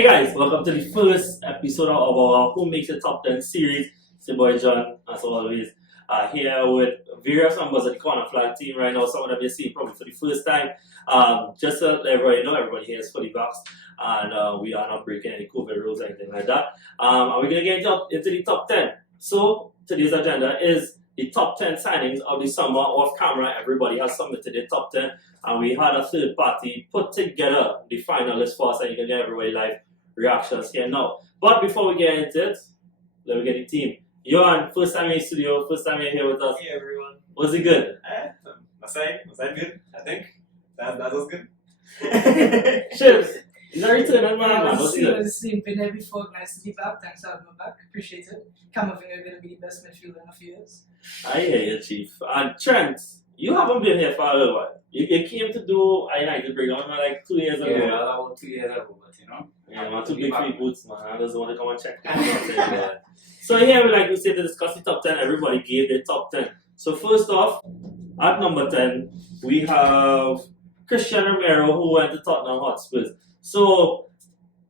Hey guys, welcome to the first episode of our Who Makes the Top 10 series. It's your boy John, as always, here with various members of the Corner Flag team right now. Some of them you see probably for the first time. Just to let everybody know, everybody here is fully vaxxed and we are not breaking any COVID rules or anything like that. And we're going to get into the top 10. So today's agenda is the top 10 signings of the summer. Off camera, everybody has submitted their top 10. And we had a third party put together the finalists for us, and you can get everybody live reactions here now. But before we get into it, let me get the team. Johan, first time in the studio, first time you're here with us. Hey everyone. Was it good? Was I good? I think that was good. Ships, is that returning, man? Yeah, Was it good? been here before. Nice to be back. Thanks for having me back. Appreciate it. Camavinga going to be the best midfielder in a few years. I hear you, Chief. And Trent, you haven't been here for a little while. You came to do United Break on like 2 years ago. Yeah, about 2 years ago, but you know. Yeah, man, too big for your boots, man. I just want to come and check things out. So here, like we said, to discuss the top 10, everybody gave their top 10. So first off, at number 10, we have Cristiano Romero, who went to Tottenham Hotspurs. So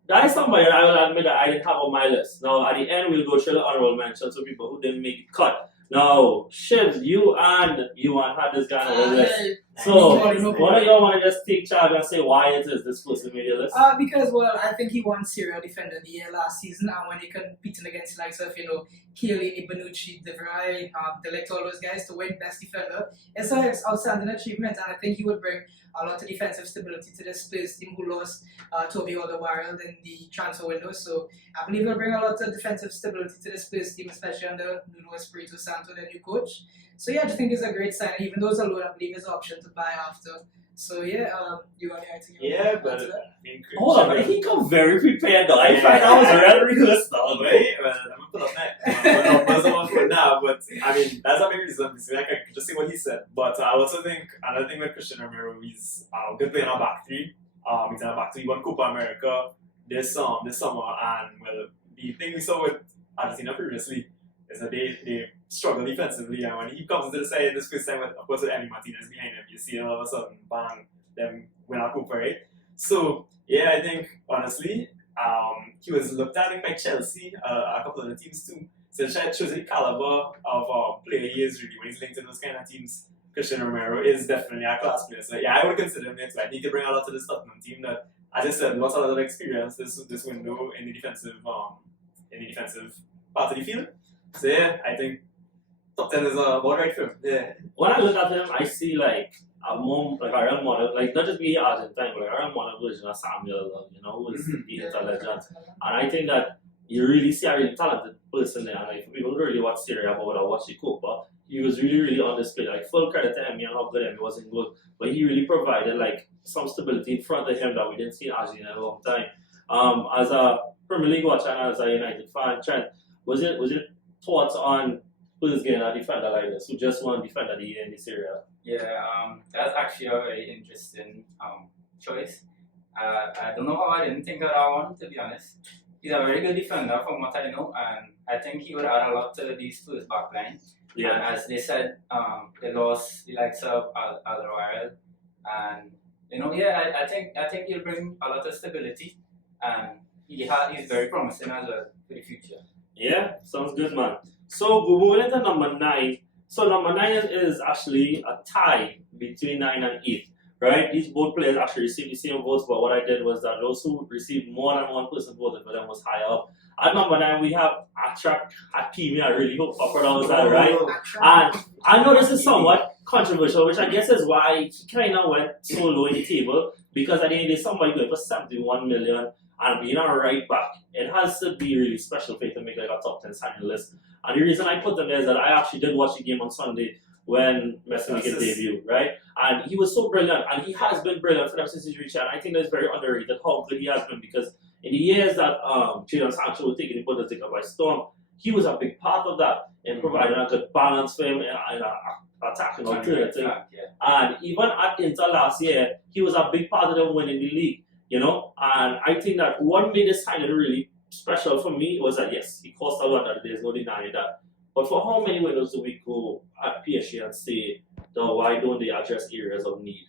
that is somebody that I will admit that I didn't have on my list. Now, at the end, we'll go through the honorable mentions of people who didn't make the cut. Now, Shivs, you and Yuan had this guy on the list. So, why don't y'all want to just take charge and say why it is this person made your list? Because, well, I think he won Syria Defender of the Year last season, and when he competing against the likes of, Chiellini, Bonucci, De Vrij, De Ligt, all those guys to win Best Defender, it's an outstanding achievement, and I think he would bring a lot of defensive stability to the Spurs team who lost Toby Alderweireld in the transfer window. So I believe he'll bring a lot of defensive stability to the Spurs team, especially under Nuno Espirito Santo, their new coach. So yeah, I just think it's a great sign. Even though it's a loan, I believe it's an option to buy after. So yeah, you want anything? Yeah, but I think Hold on, but he come very prepared though. I find I was already rehearsed though. Wait, well, I'm gonna put up next. I'm gonna put for now, but I mean that's a big reason. I can just see what he said. But I also think another thing with Cristiano Romero, he's good player in our back three. He's in our back three. He won Copa America this summer, and well, the thing we saw with Argentina previously is that they struggle defensively, and when he comes to the side this first time, of course with Emi Martinez behind him, you see all of a sudden, bang, them win our Copa, right? So yeah, I think honestly, he was looked at by Chelsea, a couple of the teams too. So it shows the caliber of player he is really when he's linked in those kind of teams. Cristiano Romero is definitely a class player. So yeah, I would consider him next. Like, he could bring a lot to the Tottenham team that, as I said, lost a lot of experience this window in the defensive part of the field. So yeah, I think top 10 is about right for him. Yeah. When I look at him, I see like a real model, like not just be Argentine, but like a real model version of Samuel, who is the intelligent. And I think that you really see a really talented person there. And like for people who really watch Serie A or watch the Copa, he was really, really on display. Like full credit to him and how good he was in goal. But he really provided like some stability in front of him that we didn't see in Argentina in a long time. As a Premier League watcher and as a United fan, Trent, was it thoughts on who's getting a defender like this, who just won Defender of the Year in this area? Yeah, that's actually a very interesting choice. I don't know how I didn't think of that one, to be honest. He's a very good defender from what I know, and I think he would add a lot to these Spurs backline. Yeah. And as they said, they lost the likes of Alderweireld, and I think he'll bring a lot of stability, and he's very promising as well for the future. Yeah, sounds good, man. So we're moving into number 9. So number 9 is actually a tie between 9 and 8, right? These both players actually received the same votes, but what I did was that those who received more than one person voted for them was higher up. At number 9, we have Achraf Hakimi. I really hope I pronounced that right. And I know this is somewhat controversial, which I guess is why he kind of went so low in the table, because I think there's somebody going for 71 million and being a right back. It has to be really special for you to make like a top 10 signing list. And the reason I put them there is that I actually did watch the game on Sunday when Messi made his debut, right? And he was so brilliant, and he has been brilliant for them since he's reached out. And I think that's very underrated how good he has been, because in the years that Jadon Sancho was taking the Bundesliga by storm, he was a big part of that in providing a good balance for him and attacking alternative. And even at Inter last year, he was a big part of them winning the league, And I think that what made this signing really special for me was that, yes, he cost a lot, that there's no denying that. But for how many windows do we go at PSG and say, why don't they address areas of need?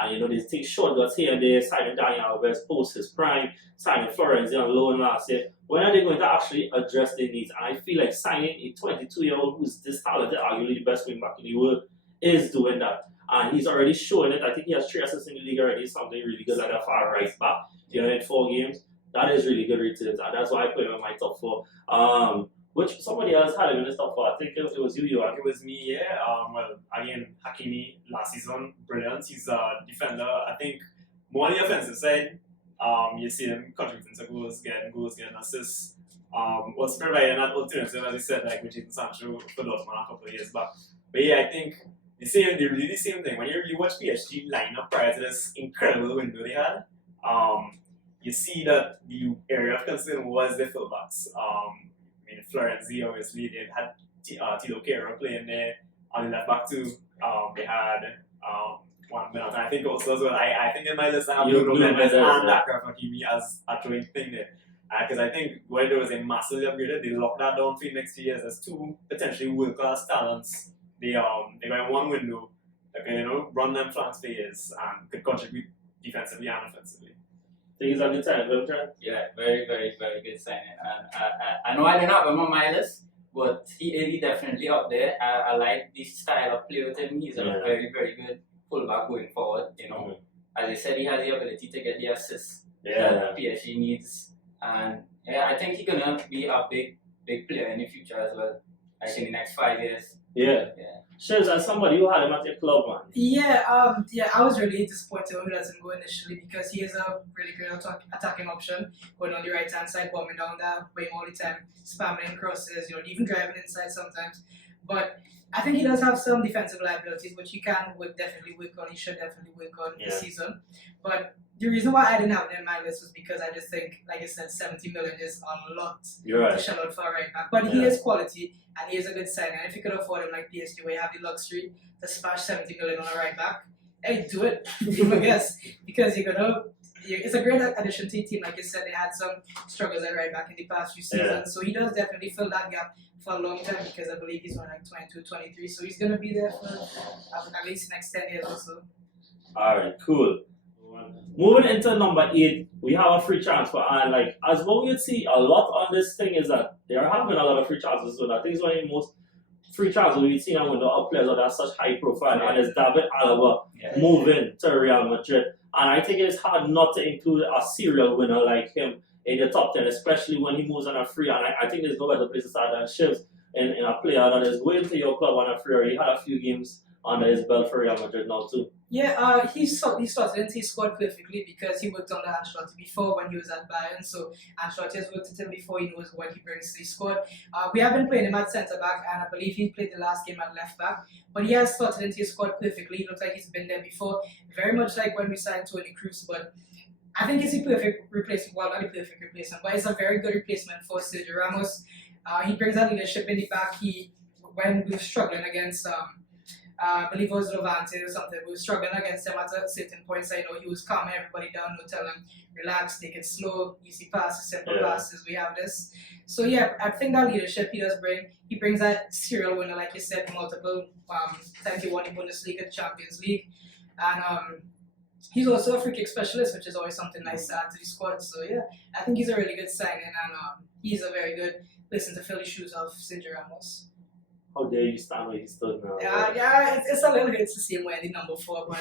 And you know, they take shortcuts here and there, signing Dani Alves post his prime, signing Florenzi on loan last year. When are they going to actually address their needs? And I feel like signing a 22-year-old who's this talented, arguably the best wing back in the world, is doing that. And he's already showing it. I think he has 3 assists in the league already, something really good at the far right back. You know, in 4 games. That is really good returns, and that's why I put him in my top 4. Which somebody else had him in his top 4. I think it was you, Johan. It was me, yeah. Well, again, Hakimi last season, brilliant. He's a defender. I think more on the offensive side, you see him contributing to goals, getting assists. Was providing that alternative, as I said, like with Jadon Sancho for Dortmund a couple of years back. But yeah, I think they really the same thing. When you really watch PSG lineup prior to this incredible window they had, you see that the area of concern was the fullbacks. I mean, Florenzi, obviously, they had Tito Kehrer playing there on the left back too. They had one minute. I think also as well, I think in my list I have Bruno Mendes and Achraf Hakimi as a joint thing there. Because I think when there was a massively upgraded, they locked that down for the next 2 years as 2 potentially world-class talents. They got one window that can, you know, run them flanks for years and could contribute defensively and offensively. Think he's a good signing, don't you? Yeah, very, very, very good signing. And I know I didn't have him on my list, but he definitely up there. I like this style of play with him. He's a very, very good fullback going forward. You know, as I said, he has the ability to get the assists that PSG needs, and yeah, I think he's gonna be a big player in the future as well. Like in the next 5 years. Yeah. Shields, as somebody who had him at your club, man. Yeah, I was really disappointed when he doesn't go initially because he is a really great attacking option, going on the right hand side, bombing down that wing all the time, spamming crosses, you know, even driving inside sometimes. But I think he does have some defensive liabilities, which he definitely work on. He should definitely work on this season. But the reason why I didn't have him in my list was because I just think, like I said, 70 million is a lot to shell out for a right back. But he is quality and he is a good signing. And if you could afford him like PSG, where you have the luxury to splash 70 million on a right back, hey, do it. I guess because it's a great addition to the team. Like you said, they had some struggles at right back in the past few seasons. So he does definitely fill that gap for a long time because I believe he's on like 22, 23. So he's going to be there for at least the next 10 years or so. Alright, cool. Moving into number 8, we have a free transfer, and like as what we would see a lot on this thing is that they are having a lot of free transfers. So I think it's one of the most free transfers we've seen on window of players that are such high profile, and it's David Alaba moving to Real Madrid. And I think it's hard not to include a serial winner like him in the top 10, especially when he moves on a free. And I think there's no better place to start than Shivs in a player that is going to your club on a free. He had a few games under his belt for Real Madrid now too. Yeah, he started into his squad perfectly because he worked under Ancelotti before when he was at Bayern. So Ancelotti has worked with him before. He knows what he brings to the squad. We have been playing him at centre back, and I believe he played the last game at left back. But he has started into his squad perfectly. He looks like he's been there before. Very much like when we signed Toni Kroos, but I think it's the perfect replacement. Well, not the perfect replacement, but it's a very good replacement for Sergio Ramos. He brings that leadership in the back. When we were struggling against I believe it was Levante or something. We were struggling against them at a certain point. So, he was calming everybody down, telling them, relax, take it slow, easy passes, simple passes. We have this. So, yeah, I think that leadership he does bring. He brings that serial winner, like you said, multiple times he won the Bundesliga, Champions League. And he's also a free kick specialist, which is always something nice to add to the squad. So, yeah, I think he's a really good signing. And he's a very good person to fill the shoes of Sergio Ramos. How dare you stand where he stood now? Yeah, it's a little bit to see him wearing the number 4, but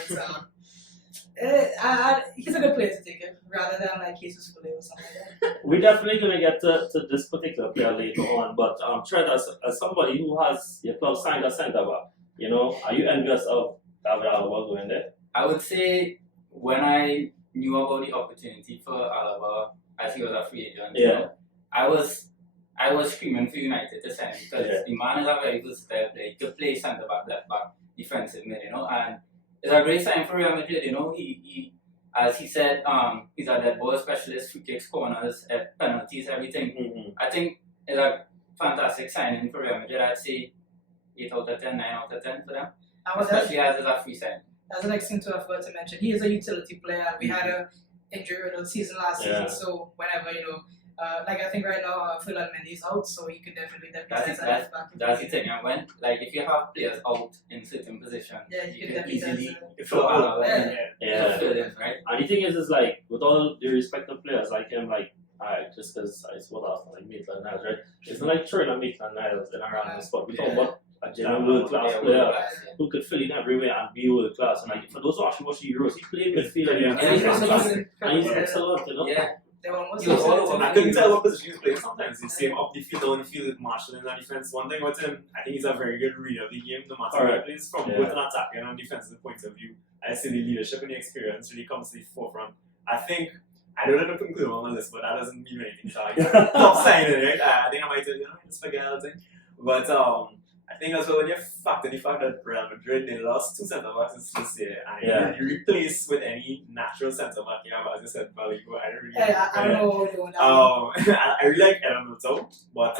he's a good player to take it, rather than like Jesus Fulé or something like that. We're definitely going to get to this particular player later on, but Trent, as somebody who has your club signed a centre back, are you envious of David Alaba going there? I would say when I knew about the opportunity for Alaba as he was a free agent, I was screaming for United to sign because the man is a very versatile player. He could play centre back, left back, defensive mid, and it's a great sign for Real Madrid. He as he said, he's a dead ball specialist, free kicks, corners, penalties, everything. I think it's a fantastic signing for Real Madrid. I'd say 8 out of 10, 9 out of 10 for them, especially as it's a free sign. That's the next thing to have to mention. He is a utility player. We had an injury riddled season last season, so whenever Like I think right now Philip Mendy is out, so he could definitely That's deputize it, at left back. That's the thing. And when, like, if you have players out in certain positions, Yeah, you you could can deputize. easily If throw Alaba Yeah. in Yeah. to fill in, right? And the thing is like, with all the respective players, like him, like, alright, just because I support Arsenal, like Maitland Niles, right? It's not like throwing a Maitland Niles in a random spot. We're talking about a genuine world class Yeah, player world-class, yeah. who could fill in everywhere and be world class. And like, for those who actually watch the Euros, he played midfield Yeah. and he's Yeah. excellent. And he's excellent, you know? Yeah, They were almost He was all excellent. over. I couldn't tell what position he was playing sometimes. He's same up the field, down the field with Marshall in the defense. One thing about him, I think he's a very good reader of the game, no matter what he plays, from Yeah. both an attacking and defensive point of view. I see the leadership and the experience really comes to the forefront. I think, I don't have to conclude on the list, but that doesn't mean anything. So like, top signing, right? I think I might just forget that thing. But I think as well when you factor the fact that Real Madrid, they lost 2 centre backs this year, and Yeah. you replace with any natural centre back, you know, as I said, Baligo, I don't really. Yeah, I don't know what we're doing now. I really like Eden Milito, but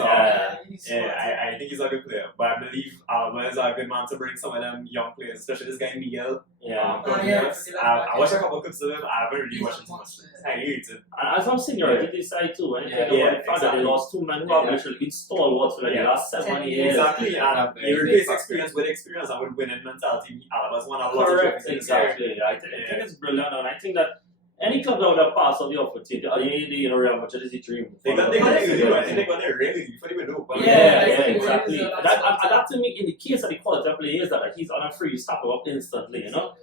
He's I think he's a good player. But I believe Alaba is a good man to bring some of them young players, especially this guy Miguel. Yeah. Rodriguez. yeah, I watched a couple of clips of him. I haven't really He's watched a him too much. monster. It's highly rated. And as I'm saying, you're right, this side too, when you think Yeah, about the fact that they exactly. lost 2 men who have Yeah. literally been stalwarts for like the Yeah. last 7 years. Exactly, Yeah, and very he big replaced factor. experience with experience and with winning mentality. Alaba's won a lot of Correct, trophies in his career. exactly. I think it's brilliant, and I think that any club that would have passed on the opportunity, you know, Real Madrid is the dream. They got They got their it. really, I think they got their really before they went over. Yeah, like, exactly. it was, That to me indicates that the quality of player is that he's on a free step up instantly, you know.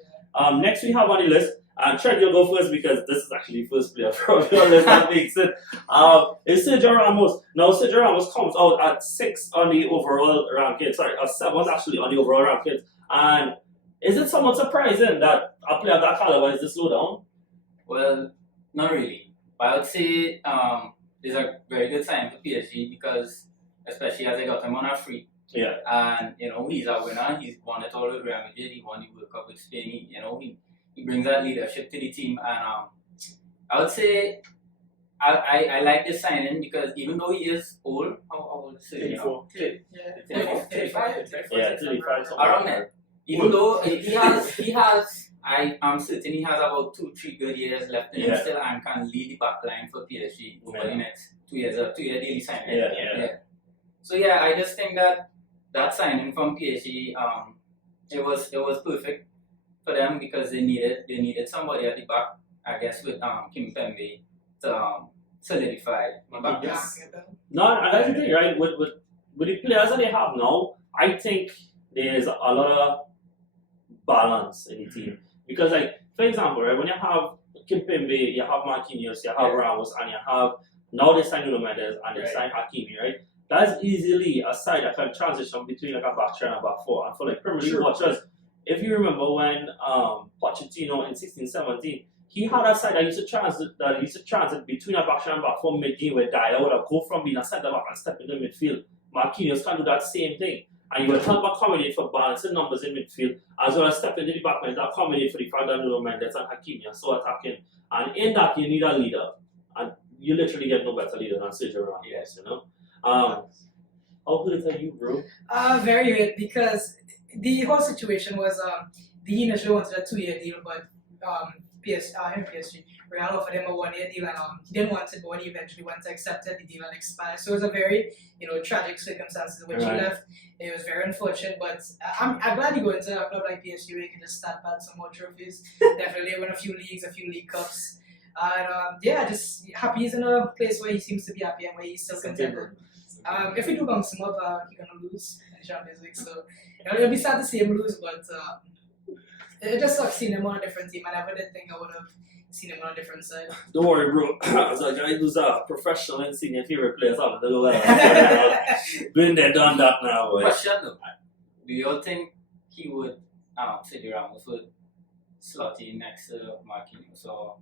Next we have on the list, and Trent, you'll go first because this is actually the first player from your list that makes it. It's Sergio Ramos. Now Sergio Ramos comes out at 6 on the overall ranking, sorry, 7 actually on the overall ranking. And is it somewhat surprising that a player of that caliber is this low down? Well, not really. But I would say it's a very good sign for PSG because, especially as they got him on a free, Yeah. and you know he's a winner. He's won it all with Real Madrid. He won the World Cup with Spain. He brings that leadership to the team, and I would say I like this signing because even though he is old, how old is he? 34. Yeah. 35. Yeah, 35. something Around like there. Even though he has, I'm certain he has about 2-3 good years left in him Yeah. still and can lead the back line for PSG over Yeah. the next 2 years, 2-year daily signing. Yeah. So yeah, I just think that signing from PSG, it was perfect for them because they needed somebody at the back, I guess, with Kim Pembe to solidify the back. Yes. No, and that's the thing, right? With the players that they have now, I think there's a lot of balance in the team. Because, like, for example, right, when you have Kimpembe, you have Marquinhos, you have Ramos, and you have now they sign Nuno Mendes and they Right. sign Hakimi, right? That's easily a side that can transition between like a back three and a back four. And for like Premier League Sure. watchers, if you remember when Pochettino in 16-17, he had a side that used to transit between a back three and a back four mid-game where Dyer would have go from being a centre back and step into midfield. Marquinhos can do that same thing. And he will help accommodate for balancing numbers in midfield, as well as step into the back line to accommodate for the fact that Nuno Mendes and Hakimi are so attacking. And in that, you need a leader. And you literally get no better leader than Sergio Ramos, Yes. you know? How good are you, bro? Very good because the whole situation was the initially wanted a 2-year deal, but PSG Real offered him a 1-year deal, and he didn't want it, but when he eventually went to accept it, the deal had expired. So it was a very tragic circumstances in which he left. It was very unfortunate, but I'm glad you go into a club like PSG where you can just start back some more trophies. Definitely win a few leagues, a few league cups. And just happy he's in a place where he seems to be happy and where he's still contented. If we do bounce him up, he's gonna lose in the Champions League. So it'll be sad to see him lose, but it just sucks seeing him on a different team. I never did think I would have seen him on a different side. Don't worry, bro. As a guy who's a professional and senior favorite players out of the world, been there, done that now, boy. Question though, do you all think he would, Sergio Ramos would slot in next to Marquinhos or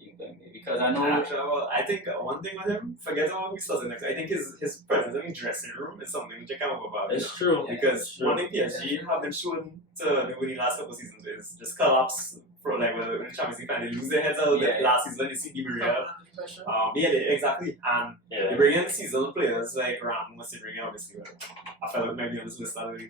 Kimpembe? Because I know Actually, well, I think one thing with him, forget about who starts next. I think his presence in the dressing room is something which I can't move about. It's true. Because Sure. one thing PSG have been shown to do in the last couple of seasons is just collapse for like when the Champions League final. They lose their heads a little bit. Yeah. Last season, you see Di Maria. Pressure. Exactly. And Yeah. they bring in seasonal players like Ramos, they bring in obviously. I felt like maybe on this list already.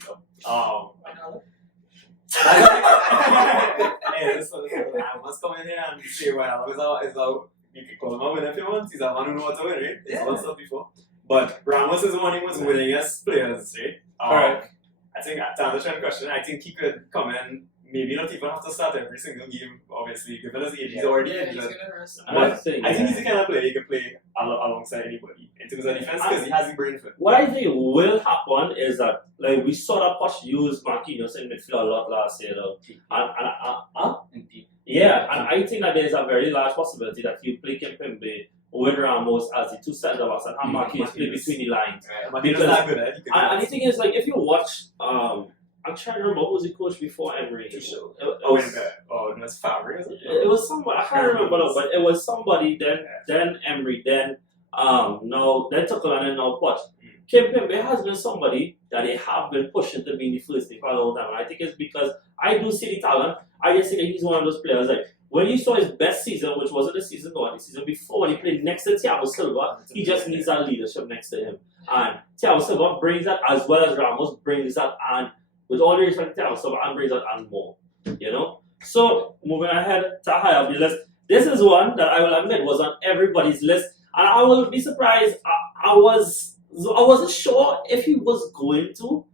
Hey, listen, I must come in here and say, well, it's a you can call him a winner if you want. He's a man who knows how to win, right? He's Yeah. won stuff before. But Ramos is one who was winningest players, right? Correct. I think to answer your question, I think he could come in, maybe not even have to start every single game, obviously, given his age, he's already Yeah, he's injured. gonna rest. I think, I think he's the kind of player he can play alongside anybody in terms of defense because he has the brain for it. what I think will happen is that like we saw that Poch use Marquinhos in midfield a lot last year, though. And deep. Yeah, and I think that there is a very large possibility that he'll play Kimpembe with Ramos as the two centre backs and have Marquinhos play between the lines. Right. But he's Because- not good at it. And the thing is, like, if you watch, I'm trying to remember who was the coach before Emery. Tuchel. It was, it was Favre, is it? it was somebody, I can't remember, though, but it was somebody, then Emery, then Tuchel, and then now Poch. Kimpembe has been somebody that they have been pushing to be in the first team for a long time. And I think it's because I do see the talent. I just think that he's one of those players. Like when you saw his best season, which wasn't the season one, the season before, when he played next to Thiago Silva, he just needs that leadership next to him. And Thiago Silva brings that as well as Ramos brings that, and with all the respect to Thiago Silva, and brings that and more. You know? So moving ahead to high up the list. This is one that I will admit was on everybody's list. And I will be surprised. I wasn't sure if he was going to,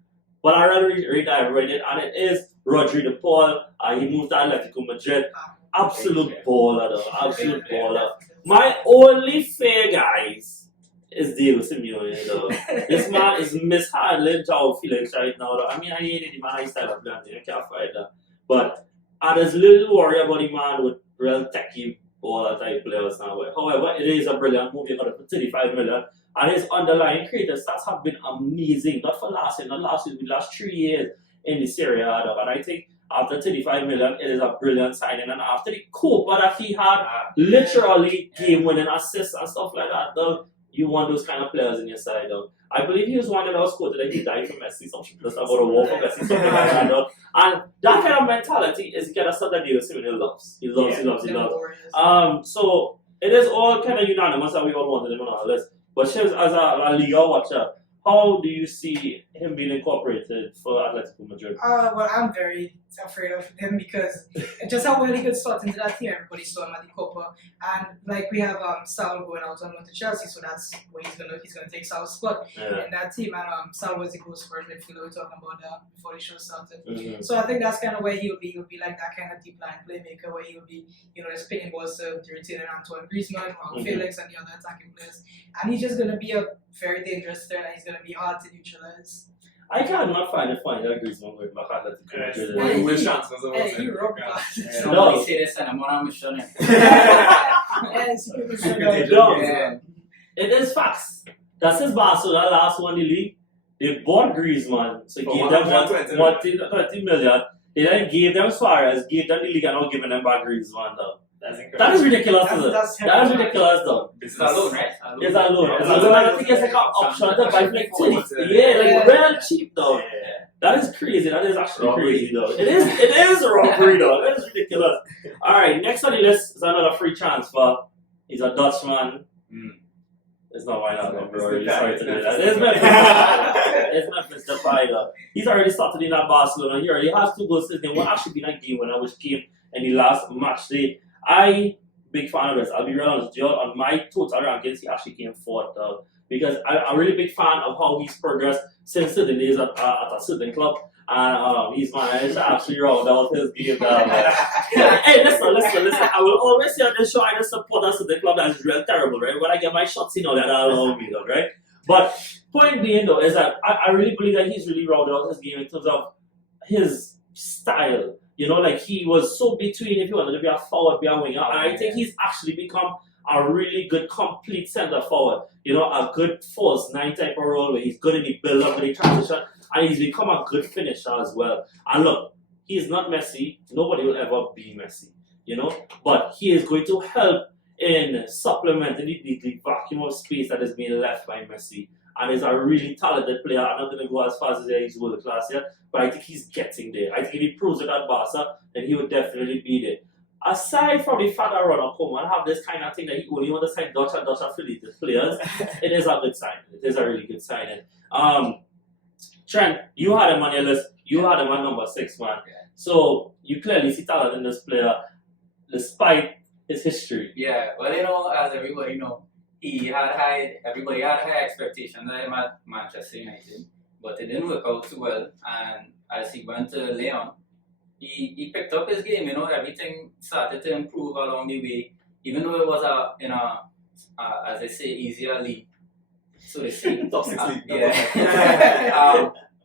but I already read it, and it is Rodri de Paul. He moved to Atletico Madrid. Absolute baller, though. Absolute baller. My only fear, guys, is Diego Simeone, though. This man is mishandling Joao Felix right now, though. I mean, I hated the man, I style of playing. I can't fight that. But I just little worry about the man with real techie baller type players now. However, it is a brilliant move. You got to put 35 million. And his underlying creative stats have been amazing. Not for last year, not last year, the last 3 years in the Serie A. And I think after 35 million, it is a brilliant signing. And after the Copa that he had, literally game-winning assists and stuff like that, though, you want those kind of players in your side, though. I believe he was one that was quoted that he died for Messi, some shit just about a war for Messi, something like that, though. And that kind of mentality is the kind of stuff that Diego Simeone loves. He loves. So it is all kind of unanimous that we all wanted him on our list. But Shiz, as a La Liga watcher, how do you see him being incorporated for Atletico Madrid? Well, I'm very afraid of him because just how well he could slot into that team. Everybody saw him at the Copa, and like we have Sal going out on loan to Chelsea, so that's where he's gonna take Sal's spot in that team. And Sal was the goal scorer midfielder we were talking about before the show started. Mm-hmm. So I think that's kind of where he'll be. He'll be like that kind of deep line playmaker where he'll be, just picking balls to retaining Antoine Griezmann, Felix, and the other attacking players. And he's just gonna be a very dangerous threat, and he's gonna be hard to neutralize. I cannot find it funny that Griezmann with my Atletico Madrid. Hey, Which he- transfers about Hey, it? he robbed Yeah. us. Yeah. Somebody say this and I'm on a mission. Yes, he could be No. Yeah. It is facts. That's his Barcelona last one in the league. They bought Griezmann, so For gave them 120 20 million. They then gave them Suarez, gave them the league, and now giving them back Griezmann, though. That's incredible. That is ridiculous, though. That's That is ridiculous, though. It's a loan, right? It's a loan. It's a Yeah. loan. I think it's like an option to buy like 20. Yeah. Yeah, like real cheap, though. Yeah. That is crazy. That is actually Robbery. crazy, though. It is a robbery, though. That is ridiculous. All right, next on the list is another free transfer. He's a Dutchman. It's not why not, bro. Really sorry to do that. It's Memphis Depay, though. He's already started in that Barcelona. He already has 2 goals. There will actually be that game when I was came in the last match day. Big fan of this. I'll be real honest. Joe, on my total rankings, he actually came fourth, though. Because I'm a really big fan of how he's progressed since the days at a certain club. And he's managed to actually round out his game. Hey, listen. I will always say on this show, I just support us at the club that is real terrible, right? When I get my shots in, all that allow me, though, right? But point being, though, is that I really believe that he's really rounded out his game in terms of his style. Like he was so between if he wanted to be a forward, be a winger. And I think he's actually become a really good complete centre forward. A good false 9 type of role where he's good in the build up, in the transition, and he's become a good finisher as well. And look, he's not Messi. Nobody will ever be Messi, but he is going to help in supplementing the vacuum of space that is being left by Messi. And he's a really talented player. I'm not going to go as fast as he's world class yet, but I think he's getting there. I think if he proves it at Barca, then he would definitely be there. Aside from the fact that Ronald Koeman have this kind of thing that he only wants to sign Dutch affiliated players, it is a good sign. It is a really good signing. Trent, you had him on your list. You had him at number 6, man. So you clearly see talent in this player, despite his history. Yeah, well, as everybody know, everybody had high expectations of him at Manchester United, but it didn't work out too well. And as he went to Leon, he picked up his game. Everything started to improve along the way, even though it was as they say, easier league, so they say. Top 6 league.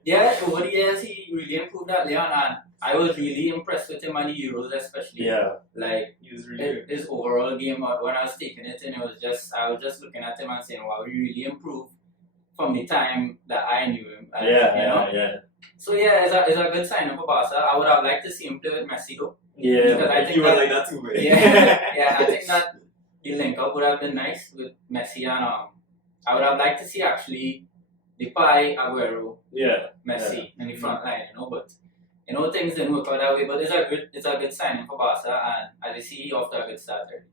Yeah. Over the years he really improved at Leon, and I was really impressed with him at the Euros, especially. Yeah. Like He was really good. his overall game, when I was taking it, and I was just looking at him and saying, wow, he really improved from the time that I knew him. And, Yeah. So yeah, it's a good sign for Barca. I would have liked to see him play with Messi though. Yeah. Because I think You were that- like that too, man. I think that the link up would have been nice with Messi, and I would have liked to see actually Depay, Aguero, Yeah. Messi in the front line, but things didn't work out that way. But it's a good signing for Barca, and as you see, off to a good start there.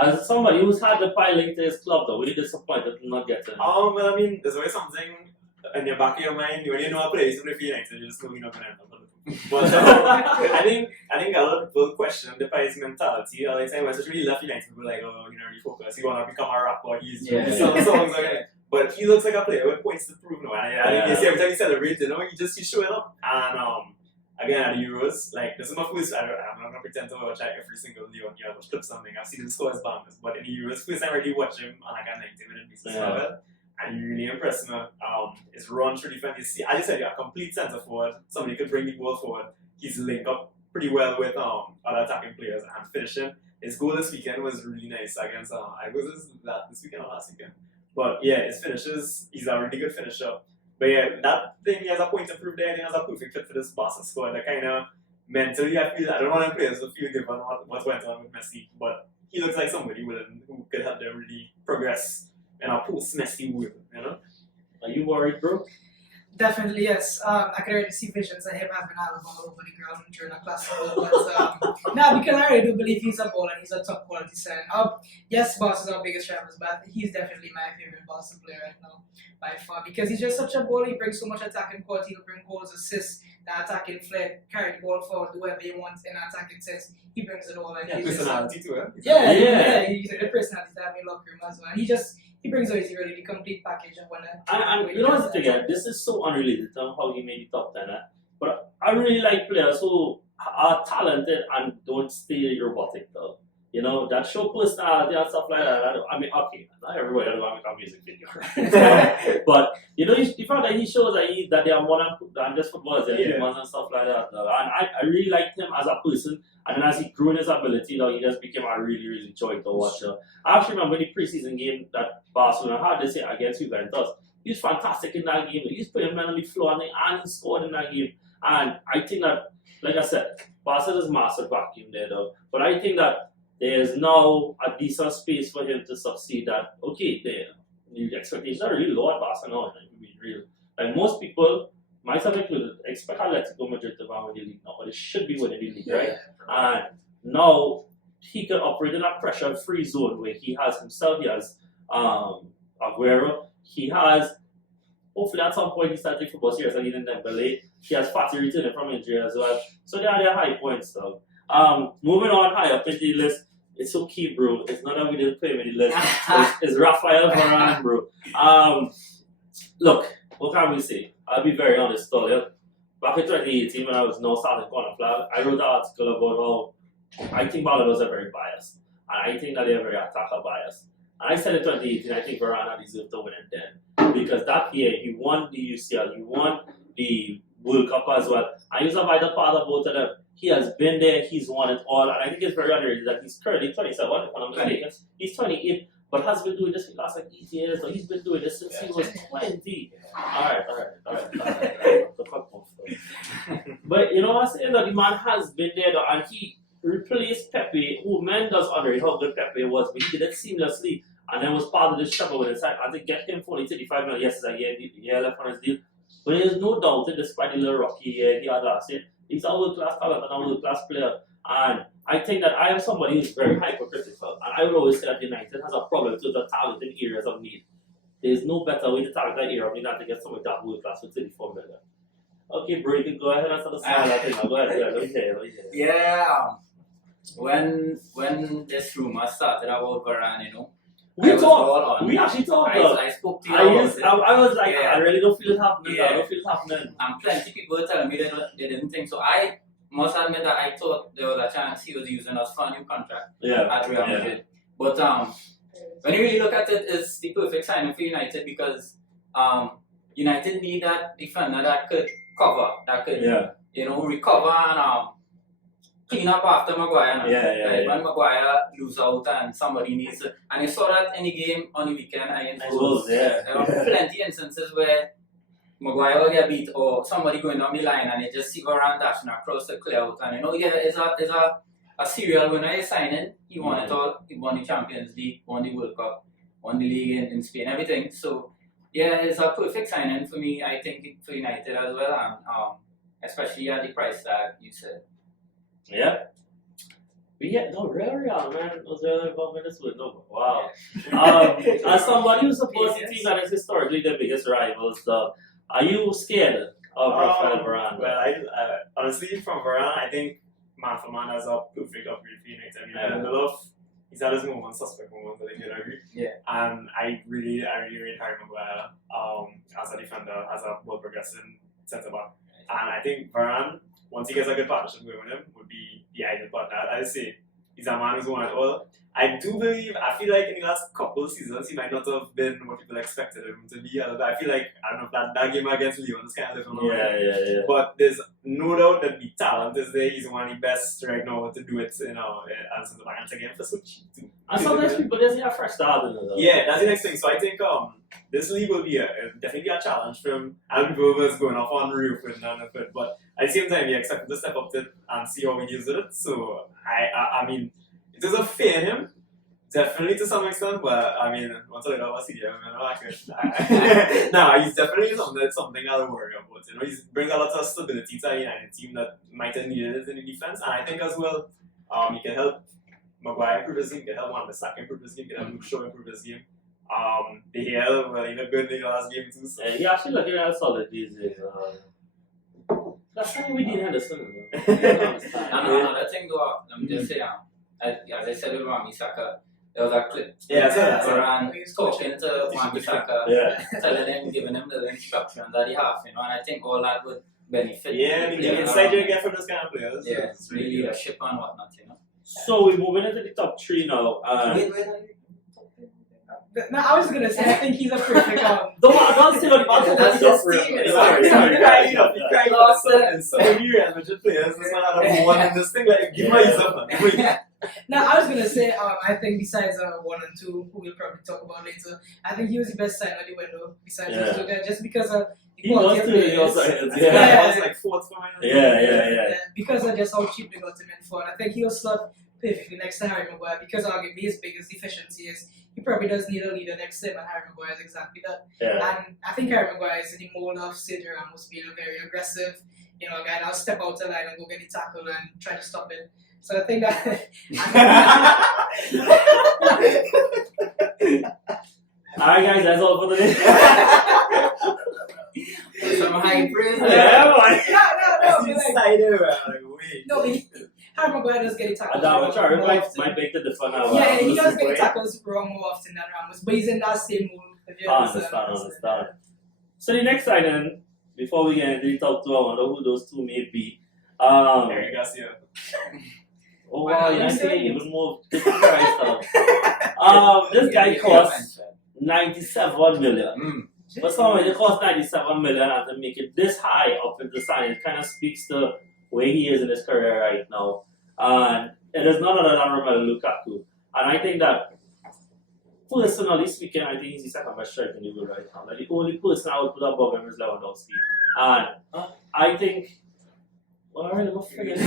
As somebody who's had the pilot to his club, though, were you disappointed to not get him? Well, I mean, there's always something in your back of your mind when you know a player is going to play for United, you just know you're not going to end up on the But I think a lot of people question the Depay's mentality. All the time, especially when he left United, people were like, oh, really focused. He want to become a rapper. He's selling songs like that. But he looks like a player with points to prove now. And I think you see every time he celebrates, he's showing up. And again, at the Euros, like, this is my first, I'm not going to pretend to watch every single Leon here, watch clip something. I've seen him score his bangers. But in the Euros, first time I really watched him on like a 90-minute basis. And he really impressed me. His run through defense, as you said, you're a complete centre forward. Somebody could bring the ball forward. He's linked up pretty well with other attacking players and finishing. His goal this weekend was really nice against, this weekend or last weekend. But yeah, his finishes, he's a really good finisher. But yeah, that thing, he has a point to prove there. I think he has a perfect fit for this Barca squad. The kind of mentally, I don't want to players to feel given what went on with Messi, but he looks like somebody who could help them really progress in a post-Messi world, Are you worried, bro? Definitely, yes. I can already see visions of him having a ball over the ground during a classical. But because I really do believe he's a baller and he's a top quality sign. Yes, Boss is our biggest rivals, but he's definitely my favorite Boston player right now by far because he's just such a baller. He brings so much attacking quality. He'll bring goals, assists, the attacking flair, carry the ball forward, do whatever he wants in attacking sense. He brings it all. And he's personality too, eh? He's a good personality to have in locker room as well. And he brings always really the complete package of one. And you know what's the thing, this is so unrelated to how he made the top 10, but I really like players who are talented and don't stay robotic though. That show personality and stuff like that. I mean, okay, not everybody doesn't want to make a music video, right? But, the fact that he shows that they are more than just footballers, they're humans and stuff like that. And I really liked him as a person. And then as he grew in his ability, he just became a really, really joy to watch. I actually remember the preseason game that Barcelona had this year against Juventus. He was fantastic in that game. He was putting men on the floor and he scored in that game. And I think that, like I said, Barcelona's massive vacuum there though. But I think that there's now a decent space for him to succeed that, okay, the expectations are really low at Barcelona, to be real. Like most people, myself included, expect Atletico Madrid to win the league now, but it should be winning the league, right? And now he can operate in a pressure-free zone where he has himself, he has Aguero, he has, hopefully at some point he starts taking football serious and he didn't Dembele, he has Fati returning from injury as well. So they are their high points though. Moving on high up in the list, it's okay, bro. It's not that we didn't put him in the list. It's Rafael Varane, bro. Look, what can we say? I'll be very honest, though. Yeah? Back in 2018, when I was now starting corner flag, I wrote an article about how I think Barcelona are very biased, and I think that they're very attacker biased. And I said in 2018, I think Varane deserved to win it then because that year he won the UCL, he won the World Cup as well, and he was a vital part of both of them. He has been there, he's won it all, and I think it's very underrated that he's currently 27, if I'm not mistaken. He's 28, but has been doing this for the last 8 years, so he's been doing this since he was 20. Alright. But you know what I'm saying, though, the man has been there, though, and he replaced Pepe, who men does underrate how good Pepe was, but he did it seamlessly, and then was part of the struggle with his side, and to get him for 35 million, yes, it's a year left on his deal, but there's no doubt that despite the little rocky year he had last year, he's a world-class talent and a world-class player. And I think that I am somebody who's very hypercritical. And I will always say that United has a problem with the talent in areas of need. There's no better way to target that area of need than to get somebody that world-class with 34 million. Okay, bro, you can go ahead and start the smile. Go ahead, let me hear. Yeah, when this rumor started about Varane, We I was talked. all on. We actually talked. I spoke to you about it. I was like, Yeah. I really don't feel it happening. Yeah. I don't feel it happening. And plenty of people were telling me they didn't think so. I must admit that I thought there was a chance he was using us for a new contract Yeah. at Real Madrid. But when you really look at it, it's the perfect signing for United because United need that defender that could cover, that could Yeah. recover and clean up after Maguire. Now. Yeah. When Maguire lose out and somebody needs it. And I saw that in the game on the weekend against Wolves. Yeah. There were plenty of instances where Maguire will get beat or somebody going down the line and you just see Varane dashing across the clear out. And it's a serial winner he's signing. He won it all. He won the Champions League, won the World Cup, won the league in Spain, everything. So yeah, it's a perfect signing for me, I think, for United as well, and especially at the price that you said. Yeah. We get no Real, man. Was really involved in this one? No. Wow. As somebody who supports the team that is historically the biggest rivals, are you scared of Rafael Varane? Well, I honestly, from Varane, I think man for man has a perfect upgrade for United. I mean, Yeah. in the middle of he's had his moments, suspect moments, I think you'd agree. Yeah. And I really rate Harry Maguire as a defender, as a ball progressing centre back. And I think Varane, once he gets a good partnership going with him, would be the ideal partner. I say he's a man who's won it all. I do believe, I feel like in the last couple of seasons, he might not have been what people expected him to be. I feel like, I don't know if that game against Lyon is kind of living on. Yeah. But there's no doubt that the talent is there. He's one of the best right now to do it, as centre back. And again, for so cheap too. And sometimes people just need a fresh start in it. Though. Yeah, that's the next thing. So I think this league will be definitely a challenge for him. And people was going off on roof and none of it. But at the same time, he expected to step up to it and see how he deals with it. So I mean, it doesn't fear him. Definitely to some extent, but I mean, once I got see him, no, he's definitely something I'll worry about. He brings a lot of stability to a United team that might have needed it in the defense, and I think as well, he can help Maguire improve his game, he can help Wan Bissaka improve his game, he can help Luke Shaw improve his game. De Gea, well, he looked good in the last game too. So. He actually looking at solid these days. That's why we need Henderson. And another thing though, let me just say, as I said with Wan Bissaka, there was a clip. Yeah, so Varane talking to Wan Bissaka, Yeah. giving him the instructions that he has, and I think all that would benefit. yeah, I mean, the insight you get from those kind of players. Yeah, it's really leadership and whatnot, So we're moving into the top three now. No, I was gonna say I think he's a perfect Don't say what about That's the top just three. Steven. Sorry. You cried off so many Real Madrid players. That's not out of one in this thing. Like, give me yourself, man. Now I was gonna say I think besides 1 and 2, who we'll probably talk about later, I think he was the best sign of the window besides those two guys, just because of the He quality was of too. He players. was I was like fourth for my Yeah. Because of just how cheap they got him in for. And I think he'll slot perfectly next to Harry Maguire because arguably his biggest deficiency is he probably does need a leader next to him, and Harry Maguire is exactly that. Yeah. And I think Harry Maguire is in the mold of Sergio Ramos being a very aggressive, a guy that'll step out the line and go get the tackle and try to stop it. So I think that. Alright, guys, that's all for today. Some high praise. Yeah, boy. No, Excited about like, wait. no, Harry Maguire does get the tackles. I'm wrong sorry, more my often. big to differ now. Yeah, he does get the tackles wrong more often than Ramos, but he's in that same mood. If you Understand. So the next signing, before we get into the top two, I wonder who those two may be. Eric Garcia. Oh wow, you're saying even more different price now. This guy costs 97 million. For someone it costs 97 million and to make it this high up in the sign, it kind of speaks to where he is in his career right now. And it is none other than Romelu Lukaku. And I think that, personally speaking, I think he's the second best striker in the world right now. Like the only person I would put above him is Lewandowski. And I think, well, I don't forget.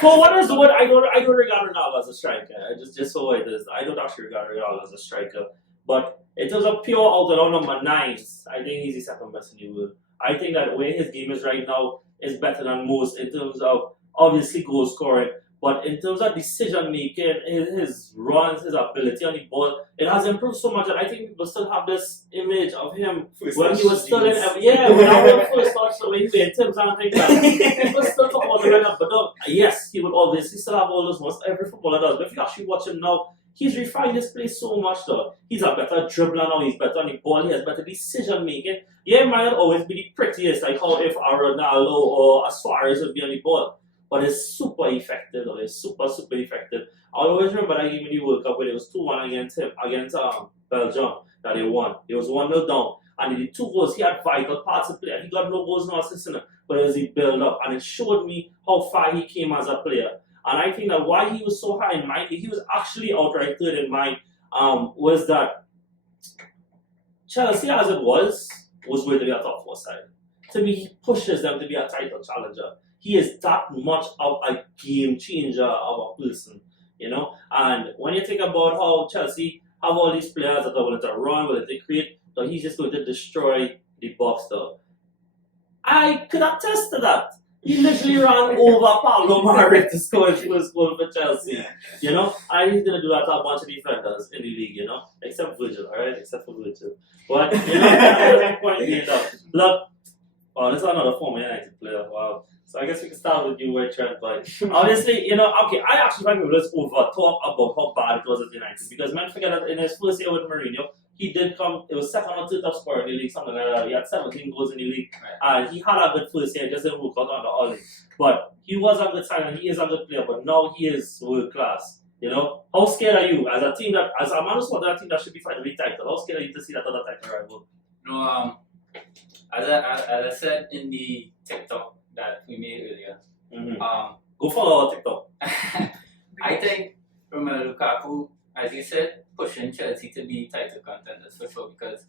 For what is what I don't regard Ronaldo as a striker. Just so it is. I don't actually regard Ronaldo as a striker. But in terms of pure out and out number 9s, I think he's the second best in the world. I think that where his game is right now is better than most in terms of obviously goal scoring, But in terms of decision making, his runs, his ability on the ball, it has improved so much that I think people still have this image of him First when touch he was still in genes. when I was first touch, so when he played Tim's and things like that. People still talk about the lineup, but no, yes, he would obviously still have all those moves. Every footballer does. But if you actually watch him now, he's refined his play so much though. He's a better dribbler now, he's better on the ball, he has better decision making. Yeah, it might not always be the prettiest, like how if a Ronaldo or a Suarez would be on the ball. But it's super effective though, it's super effective. I always remember that game in the World Cup when it was 2-1 against Belgium that they won. It was 1-0 down. And in the 2 goals, he had vital parts to play. And he got no goals, no assists in it. But it was the build up. And it showed me how far he came as a player. And I think that why he was so high in mine, he was actually outright third in mine, was that Chelsea as it was going to be a top 4 side. To me, he pushes them to be a title challenger. He is that much of a game changer of a person, you know. And when you think about how Chelsea have all these players that are willing to run, willing to create, so he's just going to destroy the box though. I could attest to that. He literally ran over Pablo Mari to score his first goal for Chelsea, you know. And he's going to do that to a bunch of defenders in the league, you know, except Virgil, alright, except for Virgil. But you know, that's the point being though. Look, oh, this is another former United player. Wow. So I guess we can start with you, Trent. But obviously, you know, okay, I actually find people just over talk about how bad it was at United because man forget that in his first year with Mourinho, he did come. It was second or third top scorer in the league, something like that. He had 17 goals in the league. He had a good first year, just didn't work out under Oli. But he was a good signing. He is a good player, but now he is world class. You know, how scared are you as a team that, as a man who's a team that should be fighting the title? How scared are you to see that other title rival? No, as I said in the TikTok that we made earlier, Go follow our TikTok. I think Romelu Lukaku, as you said, pushing Chelsea to be title contenders for sure. Because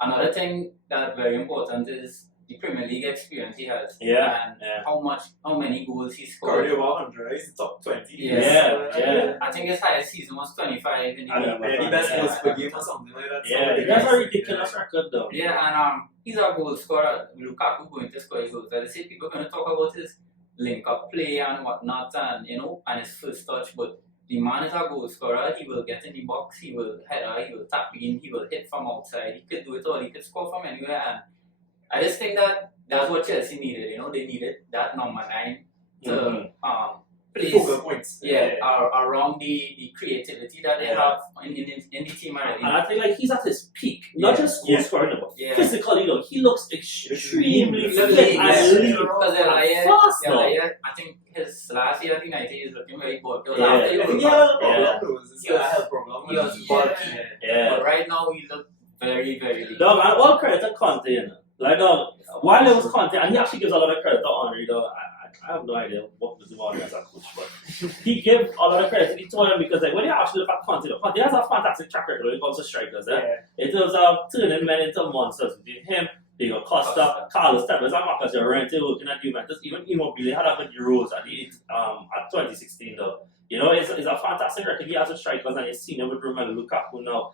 another thing that's very important is the Premier League experience he has. And how many goals he scored. Already about 100, he's top 20. Yeah. I think his highest season was 25 in the league. Maybe best goals per game or something like that. Yeah, that's a ridiculous record though. Yeah, and he's a goal scorer. Lukaku going to score his goals. As I say, people are going to talk about his link-up play and whatnot, and you know, and his first touch, but the man is a goal scorer. He will get in the box, he will header, he will tap in, he will hit from outside, he could do it all, he could score from anywhere, and I just think that that's what Chelsea needed, you know, they needed that number 9 to place focal points. around the creativity that they have in the team already. And I think like he's at his peak, not just goal scoring, but physically, you know, he looks extremely fit and lean. Because I think his last year at United is looking very good. He was bulky. But right now he looks very, very lean. Dog, and all credit to Conte, you know. Like, dog, while it was Conte, and he actually gives a lot of credit to Henry, though. I have no idea what was about as a coach, but he gave a lot of credit to the Italian because like, when you actually look at Conte, Conte has a fantastic track record when it comes to strikers. It was turning men into monsters between him, Diego Costa, Carlos Tevez, and Marcos Llorente working at Juventus. Even Immobile had a good Euros at 2016 though. You know, it's a fantastic record he has with strikers, and you've seen him with Romelu Lukaku now.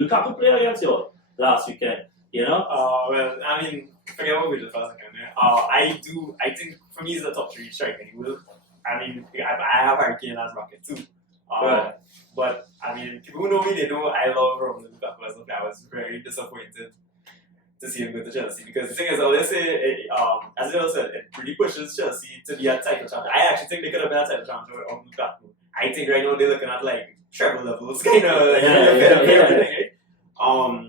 Lukaku played against you last weekend. You know? Well, I mean, forget what we did for a second there. I think for me he's the top 3 striker. He will. I mean, I have Harry Kane as rocket too. But I mean, people who know me, they know I love Romelu Lukaku as a player. I was very disappointed to see him go to Chelsea because the thing is, I always say, as I said, it really pushes Chelsea to be a title champion. I actually think they could have been a title champion of Lukaku. I think right now they're looking at like treble levels, kind of like everything, right?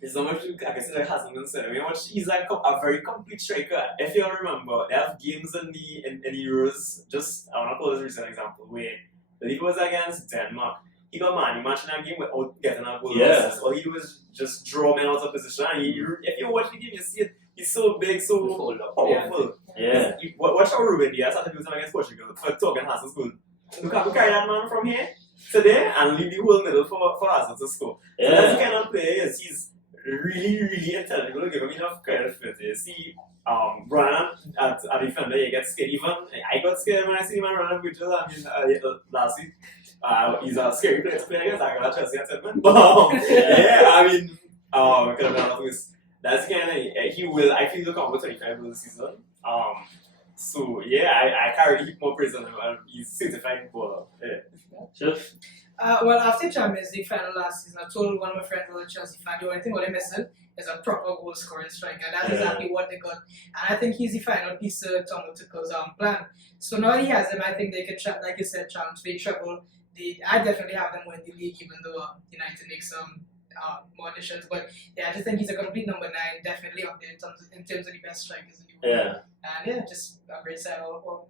There's so much, like I said, that hasn't been said. I mean, he's like a very complete striker. If you remember, they have games in the Euros, just, I want to call this a recent example, where the league was against Denmark. He got man, he matched in that game without getting a goal. All he do was just draw men out of position. And if you watch the game, you see it, he's so big, so powerful. Watch how Ruben Dias had to do something against Portugal for Torgan Hazard's goal. Lukaku carry that man from here to there and leave the whole middle for Hazard to score. So that's the kind of player he is. He's really intelligent. We'll give him enough credit for it. You see, running at a defender, you get scared. Even I got scared when I see him running with last week. He's a scary player to play against. I got Chelsea and said, man, I mean, could have done a twist. That's kind of he will. I feel the combo 25 goals this season. So yeah, I can't really heap more praise on him. He's certified baller. Yeah. Chef? Well, after Champions League final last season, I told one of my friends who was a Chelsea fan, the only thing what they're missing is a proper goal scoring striker. That's Yeah. exactly what they got. And I think he's the final piece of Tom Tuchel's plan. So now he has him, I think they can, like you said, chance for treble. I definitely have them win the league, even though United make some more additions. But yeah, I just think he's a complete number 9, definitely up there in terms of the best strikers in the world. Yeah. And yeah, just a great side overall.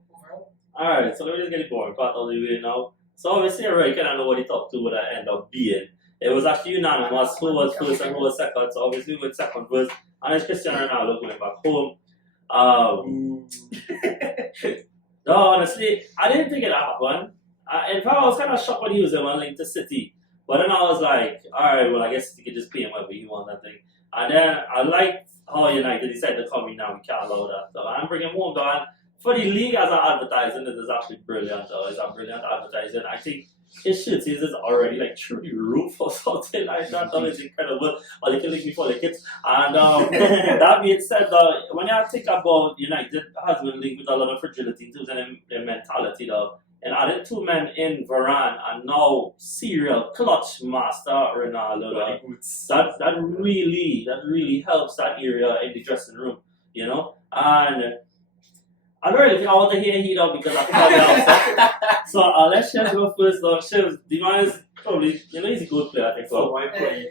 Alright, so let me just get the boring part out of the way now. So obviously, I kind of know what the top 2 would end up being. It was actually unanimous who was first and who was second. So obviously, we went second first, and it's Cristiano Ronaldo going back home. No, honestly, I didn't think it happened. In fact, I was kind of shocked when he was linked to City. But then I was like, alright, well, I guess City could just pay him whatever he wants, I think. And then I liked how United decided to come in now. We can't allow that. So I'm bringing him home, though. For the league as an advertising, it is actually brilliant. It's a brilliant advertising. I think his shirt is already like through the roof or something like that. That is incredible. Or they can link me for the kids. And that being said, when you think about United has been linked with a lot of fragility in terms of their mentality, though. And added 2 men in Varane and now serial clutch master Ronaldo. That really helps that area in the dressing room, you know. And I don't really think I want to hear he though because I think I'll be upset. So let's Chef go first though. Chef, the man is probably, he's a good player, I think. So my point.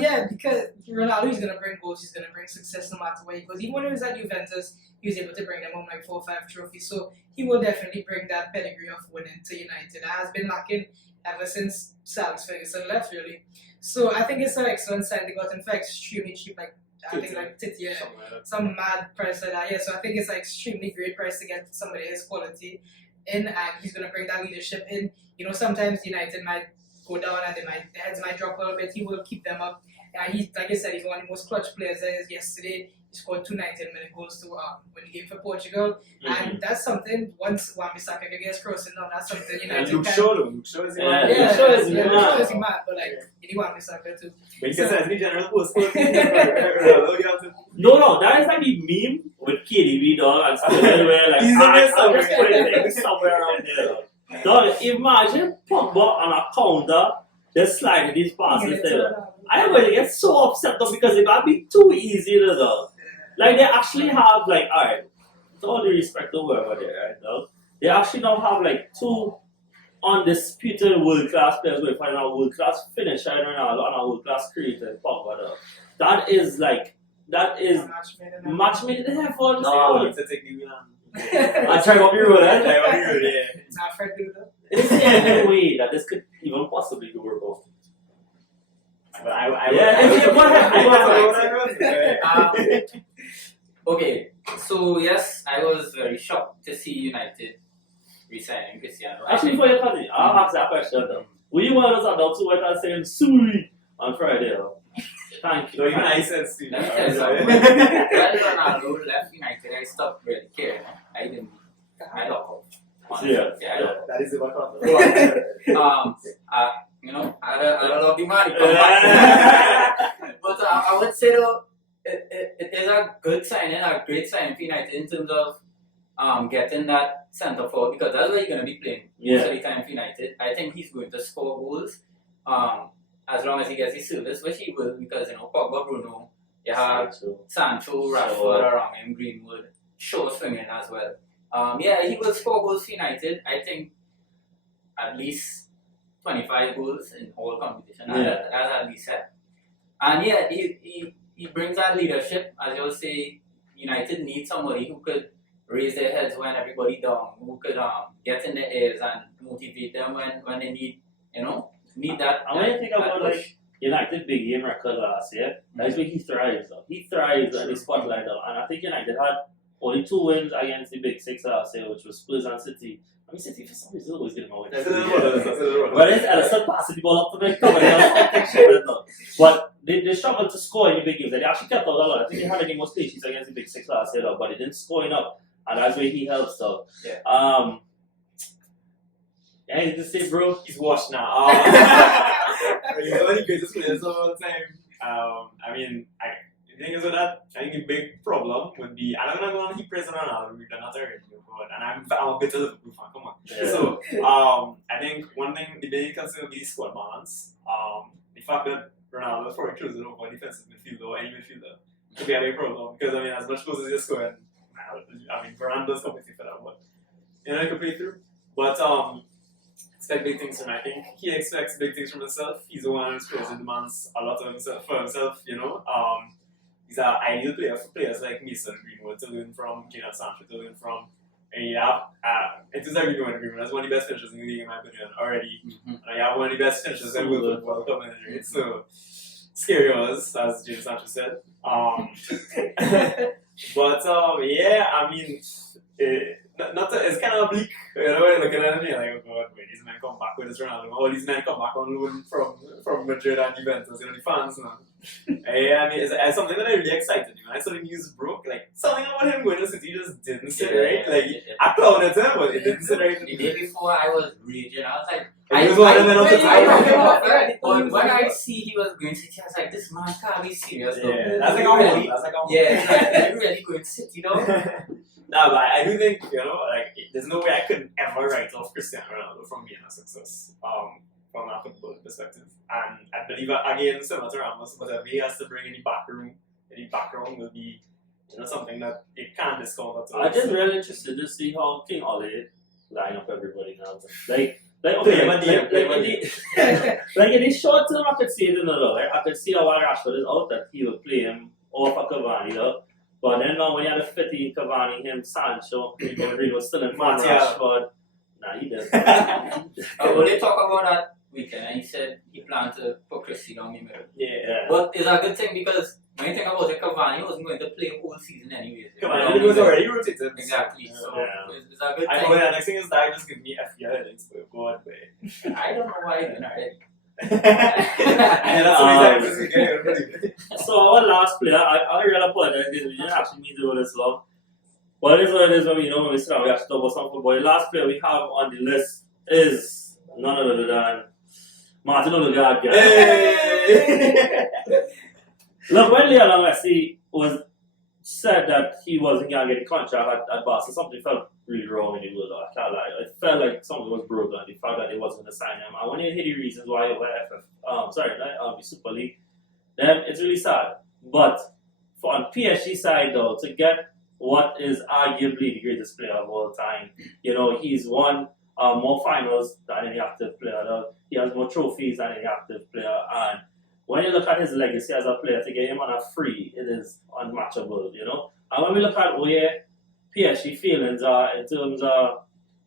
Yeah, because Ronaldo is gonna bring goals, he's gonna bring success no matter where he goes. Even when he was at Juventus, he was able to bring them home like 4 or 5 trophies. So he will definitely bring that pedigree of winning to United. That has been lacking ever since Alex Ferguson left, really. So I think it's an excellent sign. They got him for extremely cheap, like I think like some mad price like that. Yeah, so I think it's like extremely great price to get somebody his quality in, and he's gonna bring that leadership in. You know, sometimes United might go down and their heads might drop a little bit. He will keep them up. He, like I said, he's one of the most clutch players there is. Yesterday, he scored 2 19-minute goals to win the game for Portugal. And that's something, once Wan-Bissaka gets crossing down, that's something United Luke Shaw is Yeah, Luke Shaw is mad, but like, you need Wan-Bissaka too. But you can say, as the general post. No, that is like the meme with KDB, dog, and stuff anywhere. Like, He's I in there just put it somewhere around there, dog. Dog, imagine Pogba on a counter, just sliding these passes there. I would get so upset though because it might be too easy, though. Like, they actually have, like, alright, with all the respect to whoever they are, right, dog, they actually now have, like, 2 undisputed world-class players with a world-class finisher in Ronaldo and a world-class creator in Pogba, dog. That is match made in heaven, dog. I try to be real, yeah. Not Fred do that. Is there any way that this could even possibly be work out? Okay, so yes, I was very shocked to see United resigning Cristiano. Actually, before you continue, I'll ask that question though. Were you one of those adults who went and saying sorry on Friday? Though? Thank you. No, even I said Steve. Let me tell you something. When Ronaldo left United, I stopped really caring. I didn't. I locked off. Yeah. That is about You know, I love the man. Come back. But I would say though, it is a good signing, a great sign for United in terms of getting that centre forward because that's where you're going to be playing most of the time for United. I think he's going to score goals as long as he gets his service, which he will because, you know, Pogba, Bruno, you have Sancho, Rashford around him, Greenwood, Shaw swinging as well. Yeah, he will score goals for United. I think at least 25 goals in all competition. That's at least set. And yeah, he brings that leadership. As you'll say, United needs somebody who could raise their heads when everybody down, who could get in their ears and motivate them when they need that. And when you think about like United big game record last year, that's where he thrives. He thrives at the spotlight, and I think United had only 2 wins against the big 6 last year, which was Spurs and City. I mean, City for some reason always get them away. But it's Ederson passing the ball up to the But they struggled to score in the big games. They actually kept out a lot. I think they had the most clean sheets against the big 6 last year, but they didn't score enough, and that's where he helps. So, anything to say, bro? He's washed now. He's one of the greatest players of all time. I mean, The thing is with that, I think the big problem would be, and I'm not going to keep praising Ronaldo, we've done that already, but, and I'm a bit of a Liverpool fan, come on. Yeah. So, I think one thing, the big concern would be the squad balance. The fact that Ronaldo is probably chosen over defensive midfielder or any midfielder could be a big problem, because, I mean, as much goals as you're scoring, I mean, Varane does completely for that, but, you know, he could play through. But, expect big things from him. I think he expects big things from himself. He's the one who's praising demands a lot of himself for himself, you know. He's an ideal player for players like Mason Greenwood to learn from, Jadon Sancho to learn from. And you have, it is like Greenwood. That's one of the best finishers in the league, in my opinion, already. And you have one of the best finishers in World Cup in it. So, scary was, as Jadon Sancho said. But, yeah, I mean, it's kind of bleak, you know, when you're looking at it, you're like, oh god, when these men come back with this Ronaldo, all these men come back on loan from Madrid and Juventus, you know, the fans now. Yeah, I mean, it's something that I really excited me. When I saw the news broke, like, something about him going to City just didn't sit right. Like, I applauded him, but it didn't sit right. The day before, I was raging. I was like, He was one of them but when I see he was going to City, I was like, this man can't be serious. Though. Yeah, that's like our money. That's like our money. Yeah, it's like, they're really going to City, though. Nah, but I do think, you know, like, there's no way I could ever write off Cristiano Ronaldo from being a success, from a football perspective. And I believe, again, similar to Ramos, whatever he has to bring in the background will be, you know, something that you can't discount at all. I'm just really interested to see how King Ollie line up everybody now. Like okay, like in the short term, I could see it in the low. Like, I could see how Rashford is out that he will play him off of Cavani, you know. But then now when you had a 50 Cavani, him, Sancho, Madrid was still in front of Rashford. Nah, he didn't. When they talk about that weekend, and he said he planned to put Cristiano in the middle. Yeah. But it's a good thing because when you think about it, Cavani wasn't going to play the whole season anyways. Cavani was already rotated. Exactly. So it's a good I thing. know the next thing is that just give me FPL headaches, but go on, way. I don't know why he's not ready. So our last player, I really apologize because we didn't actually need to go this long. But it is what it is when we know when we sit down, we have to talk about some football. The last player we have on the list is none other than Martin Odegaard. Hey! Look, when Lionel Messi was said that he wasn't going to get a contract at Barca, something felt really wrong in the world. I can't lie. It felt like something was broken. The fact that they wasn't going to sign him. And when you hear the reasons why over the Super League, then it's really sad. But on PSG side though, to get what is arguably the greatest player of all time, you know, he's won more finals than any active player. He has more trophies than any active player. And when you look at his legacy as a player, to get him on a free, it is unmatchable, you know. And when we look at where PSG feelings are in terms of,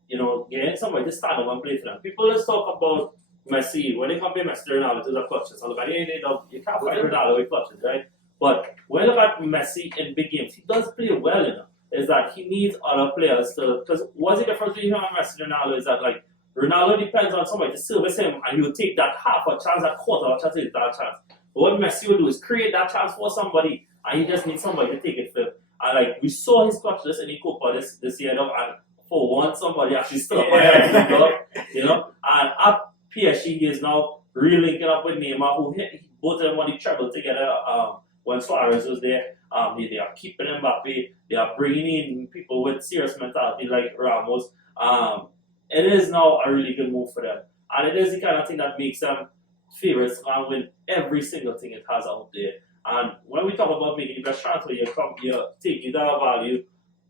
you know, getting somebody to stand up and play for them. People just talk about Messi, when they compare Messi to Ronaldo, to the clutches. So look at you can't fight Ronaldo with clutches, right? But when you look at Messi in big games, he does play well enough. Is that he needs other players to, because what's the difference between him and Messi and Ronaldo is that, like, Ronaldo depends on somebody to service him and he will take that half a chance, that quarter of a chance, take that chance. But what Messi will do is create that chance for somebody and he just needs somebody to take it for him. And like we saw his clutchless in the Copa this year, and for once somebody actually stood up you know. And at PSG he is now re-linking up with Neymar, who hit both of them on the treble together when Suarez was there. They are keeping Mbappe, they are bringing in people with serious mentality like Ramos. It is now a really good move for them. And it is the kind of thing that makes them favorites and win every single thing it has out there. And when we talk about making the best transfer, you take the value,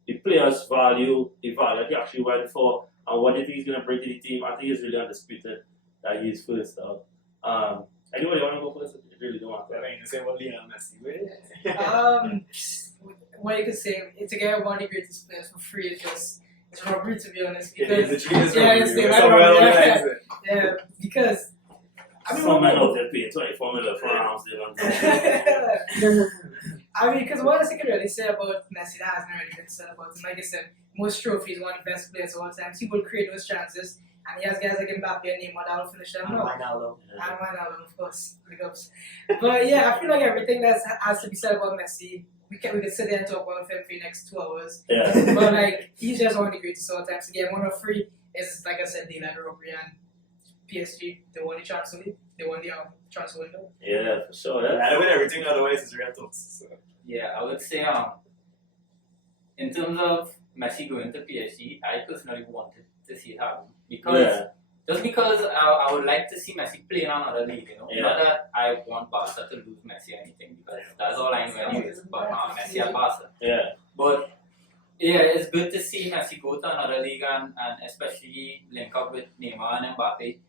the player's value, the value that he actually went for, and what do you think he's going to bring to the team. I think it's really undisputed that he's first. Anybody want to go first? It really don't matter. I mean, the same with Lionel Messi, what you could say, to get one of the greatest players for free is just, it's robbery, to be honest. It Because, is literally yeah, because I mean, some men out there paying 24 million for Rams. I mean, because what else you can really say about Messi that hasn't really been said about him? Like I said, most trophies, one of the best players of all time. He will create those chances, and he has guys like Mbappe and Neymar that will finish them. And Wijnaldum. And Wijnaldum, of course, big ups. But yeah, I feel like everything that has to be said about Messi, we could sit there and talk about him for the next 2 hours. Yeah. But like, he's just one of the greatest of all time. So yeah, one of free is, like I said, Dylan Robbery, and PSG. They won the transfer league. They won the transfer window. Yeah, for sure. Yeah. I don't win everything, otherwise it's real talks. So. Yeah, I would say in terms of Messi going to PSG, I personally wanted to see it happen because just because I would like to see Messi play in another league, you know. Yeah. Not that I want Barca to lose Messi or anything because that's all I know anyways. But Messi at Barca. Yeah. But yeah, it's good to see Messi go to another league and especially link up with Neymar and Mbappe.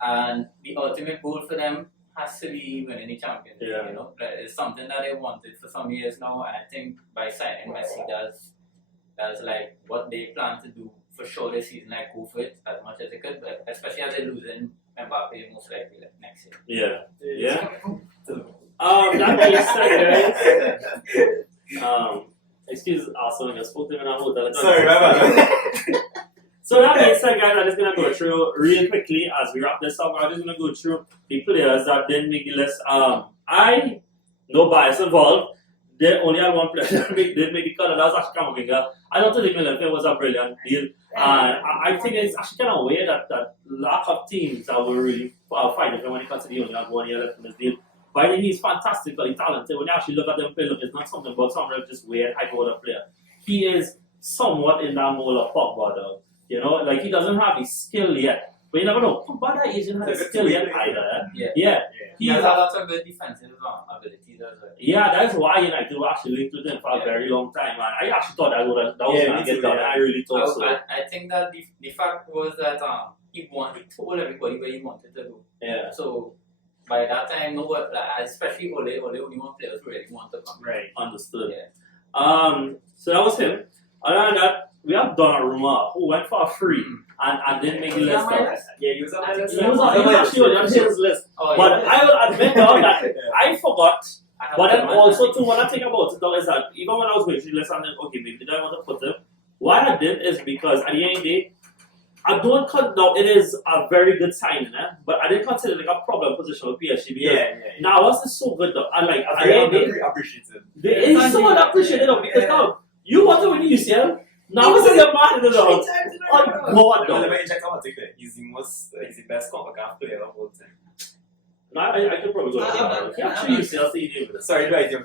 And the ultimate goal for them has to be winning the Champions League. Yeah. You know, it's something that they wanted for some years now, and I think by signing Messi, that's like what they plan to do for sure this season. Like go for it as much as they could, but especially as they're losing Mbappe most likely like next year. Yeah. That being said, guys, excuse also when you spoke to me in a hotel. Sorry, my So that being said, guys, I'm just gonna go through real quickly as we wrap this up. I'm just gonna go through the players that didn't make the list. I no bias involved. They only had one player that didn't make the cut, and that was actually Camavinga. I don't think Milan was a brilliant deal. I think it's actually kind of weird that lack of teams that were really fighting for when it comes to the only had 1 year left in this deal. But I think he's fantastically talented. When you actually look at them play, look, it's not something about some just weird hyper player. He is somewhat in that mold of Pogba, though. You know, like he doesn't have the skill yet. But you never know. Pogba isn't have the skill yet either. Yeah. He He has a lot of good defensive abilities as well. Yeah, that's why United were actually linked with him for a very long time, man. I actually thought that was going to get done. I really thought so. I think that the fact was that he told everybody what he wanted to do. Yeah. So by that time, especially Ole only one players who really want to come. Right. Understood. Yeah. So that was him. Other than that, we have Donnarumma who went for free and didn't make the list. Yeah, he was on my list. He was actually on his list. Oh, But yeah. I will admit though that I forgot. I have But then one. also too, when I think about it though, is that even when I was going through the list, I'm like, okay, maybe I want to put him. What I did is because at the end of the day, I don't now it is a very good signing, but I didn't consider it like a problem position with PSG because now was is so good though. And like at the end of the day, appreciated. it's so unappreciated though because now you want to win the UCL. Now this is your man in the dog. On God No, though. let me check out take that. He's the best CONCACAF player of all time. No, I could probably go to that. He actually UCL CD with us. Sorry, do I think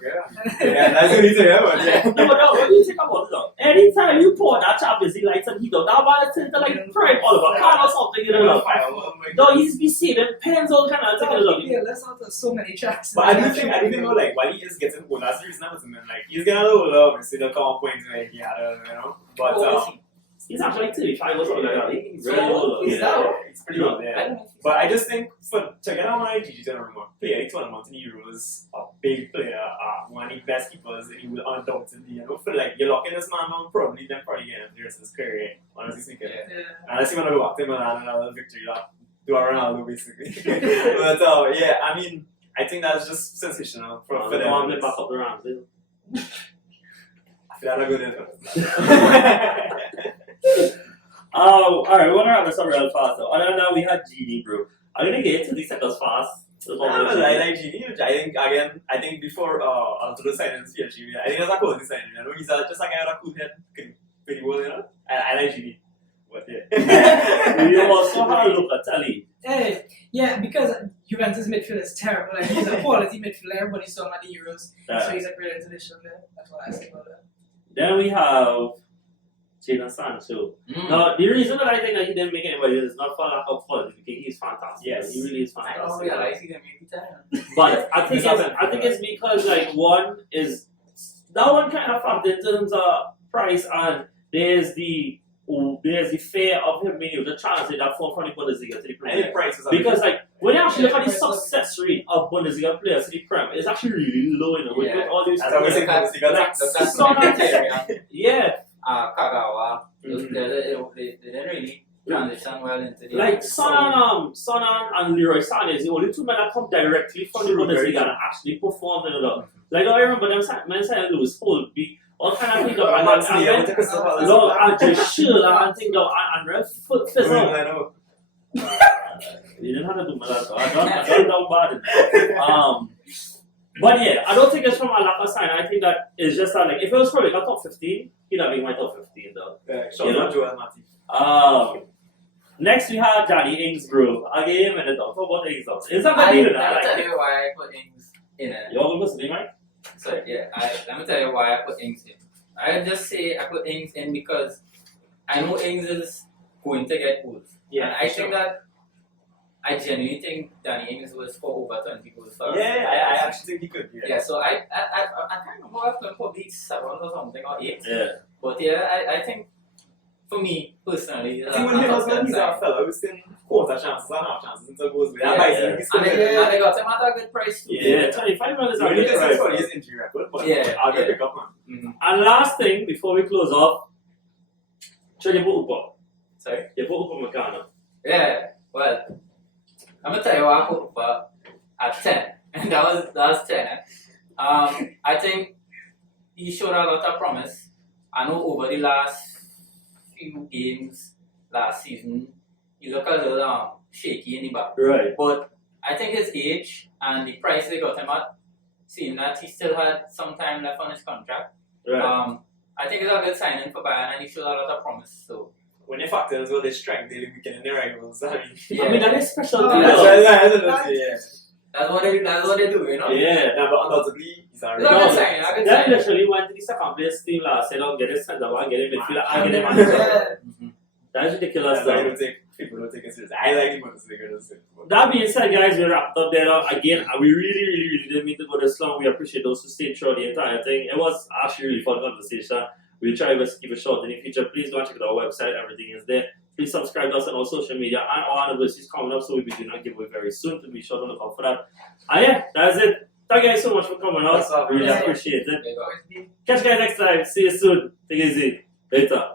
yeah, that's what he's saying, but yeah. No, but no, what do you think about it though? Anytime you pour that Champions League lights and he don't, that man is to like prime Oliver Kahn or something, you know. No, he's be saving pens all kind of thing. Yeah, let's not have so many chances. But I do think though, like while he is getting older, that's the reason I'm saying like he's getting a little older, obviously the common points like he had, you know. But He's actually 35 or something like that. He's So, really old. he's out. it's pretty old, I yeah. don't know if But I just think for to get on my GG Donnarumma, player 21 months in Euros, a big player, one of the best keepers, and he will undoubtedly, you know, feel like you're locking this man down probably getting the rest of his career, honestly speaking. Yeah. Unless you want to go back to Milan and another victory lap, do a Ronaldo basically. But yeah, I mean, I think that's just sensational for The them. one that back up the Rams. I feel like I'm good Alright, we're gonna wrap this up real fast though. Other than that, we had Genie, bro. I'm gonna get into these seconds fast. I like Gini. I think before Arturo signed in PSG, I think that's a quality signing. You know, he's just like a cool head, pretty well, you know. I like Gini. But yeah. We also had a look at Ali. Hey, yeah, because Juventus midfield is terrible. Like he's a quality midfielder. Everybody saw him at the Euros, so he's a great addition there. That's what I say about that. Then we have Jadon Sancho. Now, the reason that I think that he didn't make anybody is not for lack of quality, because he's fantastic. Yes. He really is I don't fantastic. realize he can make it time. But I think it's because like one is that one kind of fact in terms of price, and there's the fear of him being able to translate that from the Bundesliga to the I Premier. think price was Because like when you actually look at the success rate of Bundesliga players to the Prem, it's actually really low in with all these As I was saying, players. Bundesliga, Son and yeah, Kagawa, those Mhm. players, they didn't really transition well into the like Son and Leroy Sané is the only two men that come directly from the True, very Bundesliga and actually perform in it. Like I remember them men saying Lewis Holt, all kind of things up and Andre Schürrle and things up and Red Fizzle. You didn't have to do that, so I don't know about it. But yeah, I don't think it's from a lack of sign. I think that it's just that like if it was probably like a top 15, he'd have been my top 15 though. Shout out Joel Matip. Next we have Danny Ings, bro. Again, and talk about Ings. It's not I, bad even. let I me like tell it. you why I put Ings in it. You're going to listen, right? So yeah, let me tell you why I put Ings in. I just say I put Ings in because I know Ings is going to get goals. Yeah, And I think that I genuinely think Danny Ings was for over 20 goals for us. Yeah, I actually think he could. Yeah. Yeah, so I can't remember I've done probably 7 or something or 8. Yeah. But yeah, I think for me personally, I think when he was when he's our fellow, he's in quarter chances and half chances into goals. Yeah, Yeah, he's and they got him at a good price too. Yeah, 25 minutes I are mean, good this is for price. his injury record, but Yeah, I'll yeah. pick up man. Mm-hmm. And last thing, before we close off, should you put Upa? Sorry? You put Upa Makana. Yeah, well, I'm gonna tell you what I put for at 10, and that was 10. I think he showed a lot of promise. I know over the last few games last season, he looked a little shaky in the back. Right. But I think his age and the price they got him at, seeing that he still had some time left on his contract, Right. I think it's a good signing for Bayern, and he showed a lot of promise. So When you factor as well, they strength, they weaken in the rivals. I mean, yeah, I mean, that is special. Oh, that's deal. yeah. that's what they do, you know. Yeah. Nah, but undoubtedly, he's a It's a No, good signing. A good That signing. literally went to the second place team last year, get his center back, get him midfielder, and get him Yeah. manager. Mhm. That's ridiculous That's why stuff. people don't take it seriously. I like him, but it's like That being said, guys, we wrapped up there. Again, we really didn't mean to go this long. We appreciate those who stayed throughout the entire thing. It was actually a really fun conversation. We'll try to keep it short in the future. Please go and check out our website. Everything is there. Please subscribe to us on our social media and our anniversary is coming up, so we'll be doing a giveaway very soon. To be sure to look out for that. And yeah, that's it. Thank you guys so much for coming out. That's all. Really Yeah. appreciate it. There you go. Catch you guys next time. See you soon. Take it easy. Later.